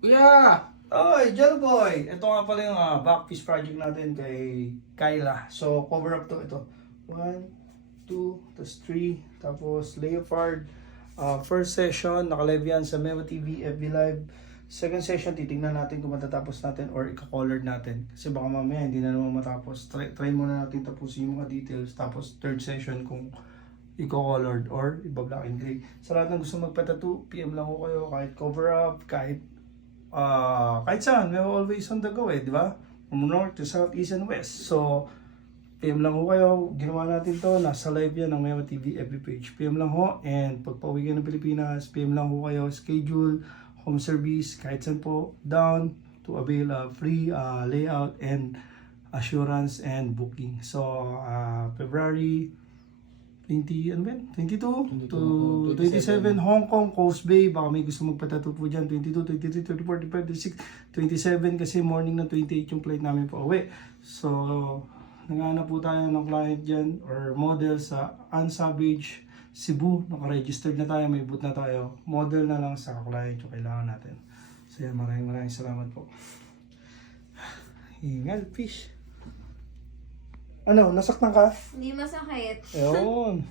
Kuya! Oy, Jello Boy! Ito nga pala yung backpiece project natin kay Kyla. So, cover up to ito. 1, 2, tapos 3, tapos leopard. First session, nakalive yan sa Memo TV, FB Live. Second session, titingnan natin kung matatapos natin or ika-colored natin. Kasi baka mamaya hindi na naman matapos. Try muna natin tapusin yung mga details. Tapos third session kung i-colored or iba-black and gray. Sa lahat ng gusto magpa-tattoo, PM lang ko kayo. Kahit cover up, kahit saan, we're always on the go di ba? From north to south, east and west. So, PM lang ho kayo. Ginawa natin to. Nasa live yan ng Memo TV every page. PM lang ho. And pag pauwi kayo ng Pilipinas, PM lang ho kayo. Schedule, home service, kahit saan po. Down to avail free layout and assurance and booking. So, February 22 to 27 Hong Kong, Coast Bay. Baka may gusto magpatato po dyan. 22, 23, 24, 25, 26, 27 kasi morning na 28 yung flight namin po uwi. So, nangana po tayo ng client dyan or model sa Unsavage Cebu. Naka-registered na tayo, may boot na tayo. Model na lang sa client yung kailangan natin. So, yan, maraming salamat po. Hingal, fish. Ano, nasaktan ka? Hindi masakit. Ayun.